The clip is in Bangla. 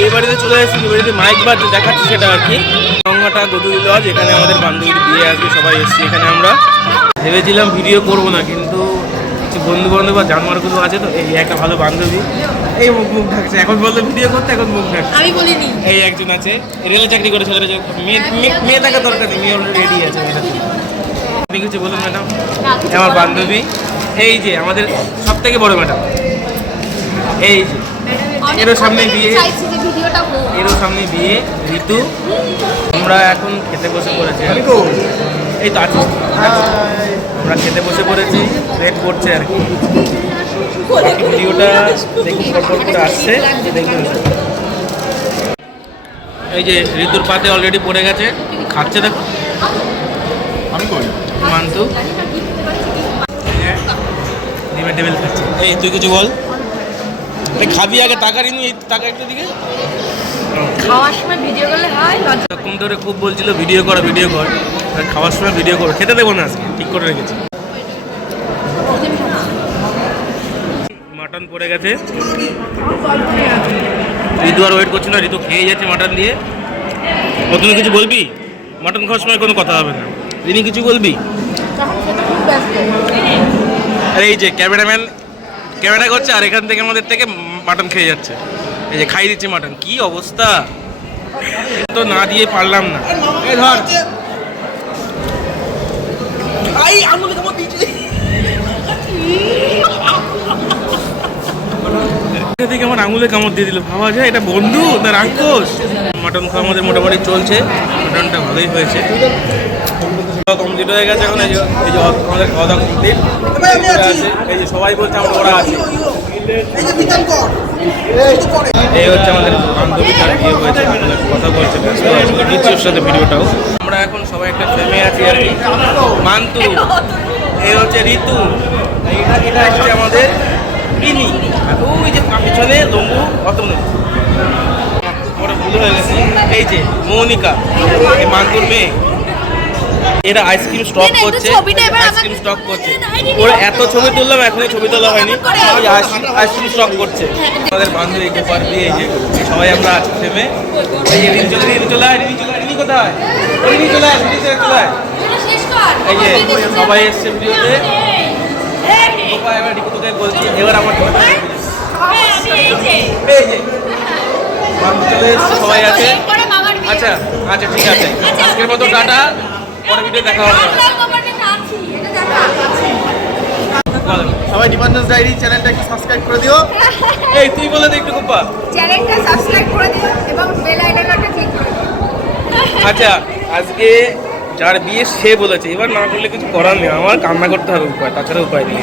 বিয়ে বাড়িতে চলে এসেছি বিয়ে বাড়িতে মাইক বাজছে দেখাচ্ছি সেটা আর কি। গঙ্গাটা গদুলি লজ এখানে আমাদের বান্ধবীর বিয়ে আসবে সবাই এসেছি এখানে আমরা। ভেবেছিলাম ভিডিও করব না কিন্তু কিছু বন্ধু বান্ধব বা জানোয়ারগুলো আছে তো এই একটা ভালো বান্ধবী। এই মুখ মুখ ঢাকছে এখন বলতো ভিডিও করতে এখন মুখ ঢাকছে। আমি বলিনি। এই একজন আছে রেলে চাকরি করে ছেলেরা মেয়ে মেয়ে- থাকা দরকার নেই মেয়ে অলরেডি রেডি আছে আপনি কিছু বলুন ম্যাডাম আমার বান্ধবী। এই যে আমাদের সব থেকে বড় ম্যাডাম এই যে এরও সামনে বিয়ে। চাইছি যে ভিডিওটা হোক এরও সামনে বিয়ে ঋতু। আমরা এখন খেতে বসে পড়েছি। আর কি। এই তো আছি। আমরা খেতে বসে পড়েছি ওয়েট করছে আর কি। বাকি ভিডিওটা দেখুন পরপর করে আসছে দেখুন এই যে ঋতুর পাতে অলরেডি পড়ে গেছে খাচ্ছে দেখো। আমি করি। মান্তু ডিমের টেবিল খাচ্ছে এই তুই কিছু বল। খাবি আগে টাকা নিবি এই টাকা একটু দিকে। খাওয়ার সময় ভিডিও করলে হয় এরকম ধরে খুব বলছিল ভিডিও কর ভিডিও কর। আর খাওয়ার সময় ভিডিও করো। খেতে দেবো না আজকে ঠিক করে রেখেছি। মাটন পড়ে গেছে। ঋতু আর ওয়েট করছে না ঋতু খেয়ে যাচ্ছে মাটন দিয়ে। ও তুমি কিছু বলবি? মাটন খাওয়ার সময় কোনো কথা হবে না। তিনি কিছু বলবি? আর এই যে ক্যামেরাম্যান ক্যামেরা করছে আর এখান থেকে আমাদের থেকে মাটন খেয়ে যাচ্ছে। এই যে খাই দিচ্ছে মাটন। কি অবস্থা? তো না দিয়ে পারলাম না। এই ধর। আই আঙুলে কেমন দিয়েছে। থেকে আমার আঙুলে কামড় দিয়ে দিল। ভাবা যায় এটা বন্ধু না রাক্ষস? মাটন খাওয়া আমাদের মোটামুটি চলছে। মাটনটা ভালোই হয়েছে। কমপ্লিট হয়ে গেছে এখন এই যে এই যে আমাদের খাওয়া দাওয়া কমপ্লিট এই যে সবাই বলছে আমরা ওরা আছে। এই হচ্ছে আমাদের বান্ধবী তার বিয়ে হয়েছে কথা বলছে দিচ্ছি ওর সাথে ভিডিওটাও। আমরা এখন সবাই একটা ফ্রেমে আছি আর কি। মান্তু এই হচ্ছে ঋতু। এটা এটা হচ্ছে আমাদের আর ওই যে পিছনে লম্বু অতম ওটা ভুল হয়ে গেছে। এই যে মৌনিকা এই মান্তুর মেয়ে। এরা আইসক্রিম স্টক করছে আইসক্রিম স্টক করছে। ওরা এত ছবি তুললাম এখনই ছবি তোলা হয়নি। ওই আইসক্রিম স্টক করছে। আমাদের বান্ধবী গোপার দিয়ে এই যে সবাই আমরা থেমে এই রিনি চলে রিনি চলে আয় রিনি চলে রিনি কোথায়? ও চলে আয় রিনি চলে এই যে সবাই এসছে ভিডিওতে। এবার বলছি এবার আমার কথা শুনবি। এই যে। বান্ধবী চলে এসছে সবাই আছে। আচ্ছা আচ্ছা ঠিক আছে। আজকের মতো টাটা। পরে ভিডিও দেখা হবে। সবাই ডিপেন্ডেন্স ডায়েরি চ্যানেলটা একটু সাবস্ক্রাইব করে দিও। এই তুই বলে দে একটু কুপা চ্যানেলটা সাবস্ক্রাইব করে দিও এবং বেল আইকনটা ক্লিক করে দিও। আচ্ছা আজকে যার বিয়ে সে বলেছে এবার না করলে কিছু করার নেই আমার কান্না করতে হবে উপায় তাছাড়া উপায় নেই।